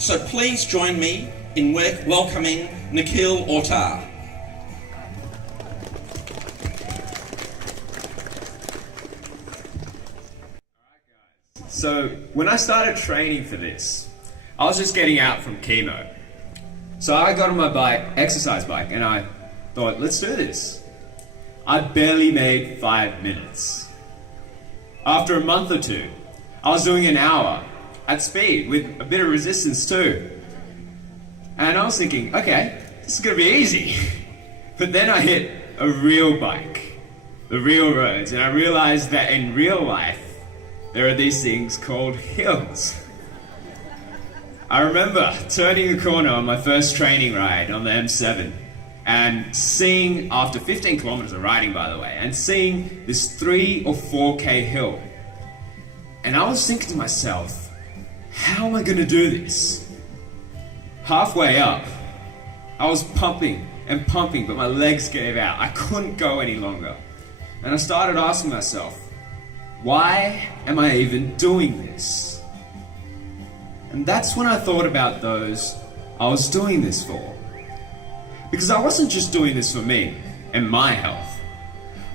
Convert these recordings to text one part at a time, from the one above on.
So please join me in welcoming Nikhil Autar. So when I started training for this, I was just getting out from chemo. So I got on my bike, exercise bike, and I thought, let's do this. I barely made 5 minutes. After a month or two, I was doing an hour at speed with a bit of resistance too. And I was thinking, okay, this is gonna be easy. But then I hit a real bike, the real roads, and I realized that in real life, there are these things called hills. I remember turning a corner on my first training ride on the M7 and seeing, after 15 kilometers of riding by the way, and seeing this 3 or 4K hill. And I was thinking to myself, how am I gonna do this? Halfway up, I was pumping and pumping, but my legs gave out. I couldn't go any longer. And I started asking myself, why am I even doing this? And that's when I thought about those I was doing this for. Because I wasn't just doing this for me and my health.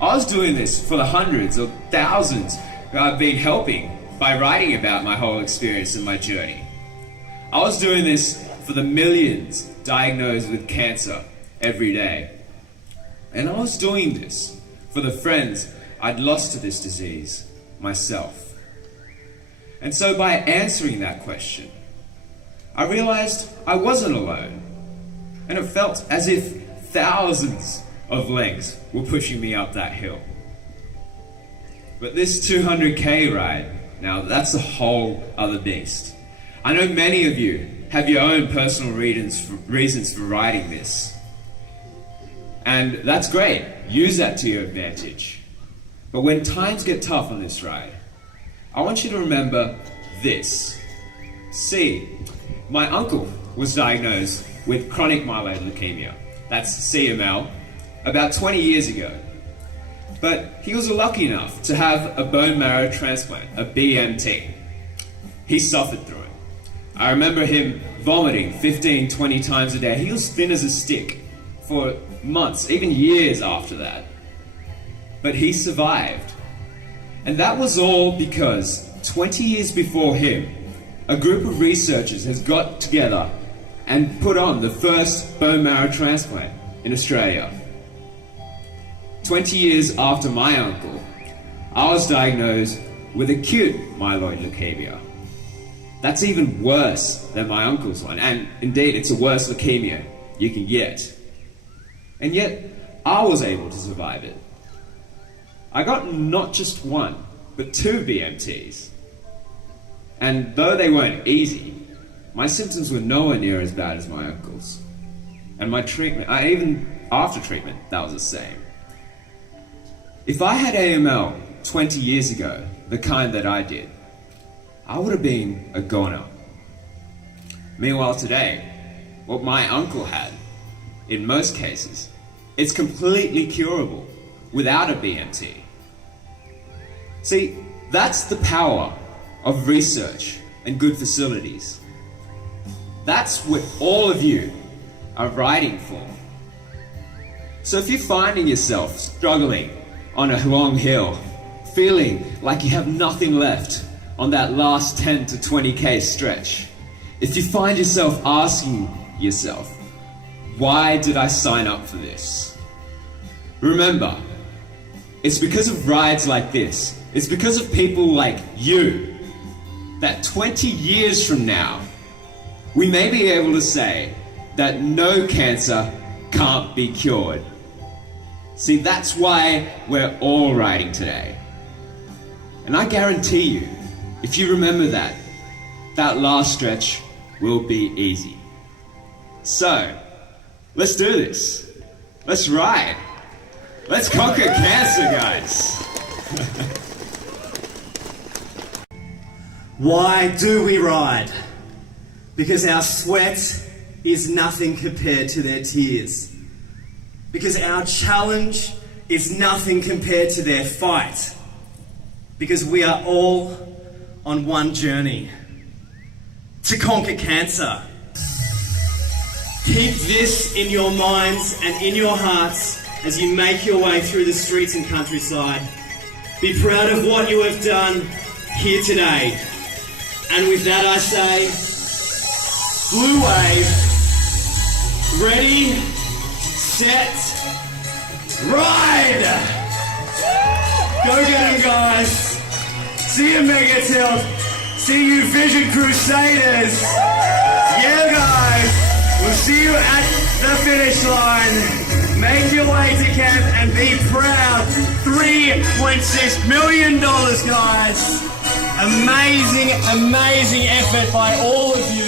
I was doing this for the hundreds or thousands that I've been helping by writing about my whole experience and my journey. I was doing this for the millions diagnosed with cancer every day. And I was doing this for the friends I'd lost to this disease myself. And so by answering that question, I realized I wasn't alone. And it felt as if thousands of legs were pushing me up that hill. But this 200K ride, now that's a whole other beast. I know many of you have your own personal reasons for riding this. And that's great, use that to your advantage. But when times get tough on this ride, I want you to remember this. See, my uncle was diagnosed with chronic myeloid leukemia, that's CML, about 20 years ago. But he was lucky enough to have a bone marrow transplant, a BMT. He suffered through it. I remember him vomiting 15, 20 times a day. He was thin as a stick for months, even years after that. But he survived. And that was all because 20 years before him, a group of researchers has got together and put on the first bone marrow transplant in Australia. 20 years after my uncle, I was diagnosed with acute myeloid leukemia. That's even worse than my uncle's one, and indeed it's a worse leukemia you can get. And yet, I was able to survive it. I got not just one, but 2 BMTs. And though they weren't easy, my symptoms were nowhere near as bad as my uncle's. And my treatment, even after treatment, that was the same. If I had AML 20 years ago, the kind that I did, I would have been a goner. Meanwhile today, what my uncle had, in most cases, it's completely curable without a BMT. See, that's the power of research and good facilities. That's what all of you are riding for. So if you're finding yourself struggling on a long hill, feeling like you have nothing left on that last 10 to 20K stretch, if you find yourself asking yourself, why did I sign up for this? Remember, it's because of rides like this, it's because of people like you, that 20 years from now, we may be able to say that no cancer can't be cured. See, that's why we're all riding today. And I guarantee you, if you remember that, that last stretch will be easy. So, let's do this. Let's ride. Let's conquer cancer, guys. Why do we ride? Because our sweat is nothing compared to their tears. Because our challenge is nothing compared to their fight. Because we are all on one journey. to conquer cancer. Keep this in your minds and in your hearts as you make your way through the streets and countryside. Be proud of what you have done here today. And with that I say, blue wave, ready, set, ride! Go get 'em, guys. See you, Mega Tilt. See you, Vision Crusaders. Yeah, guys. We'll see you at the finish line. Make your way to camp and be proud. $3.6 million, guys. Amazing, amazing effort by all of you.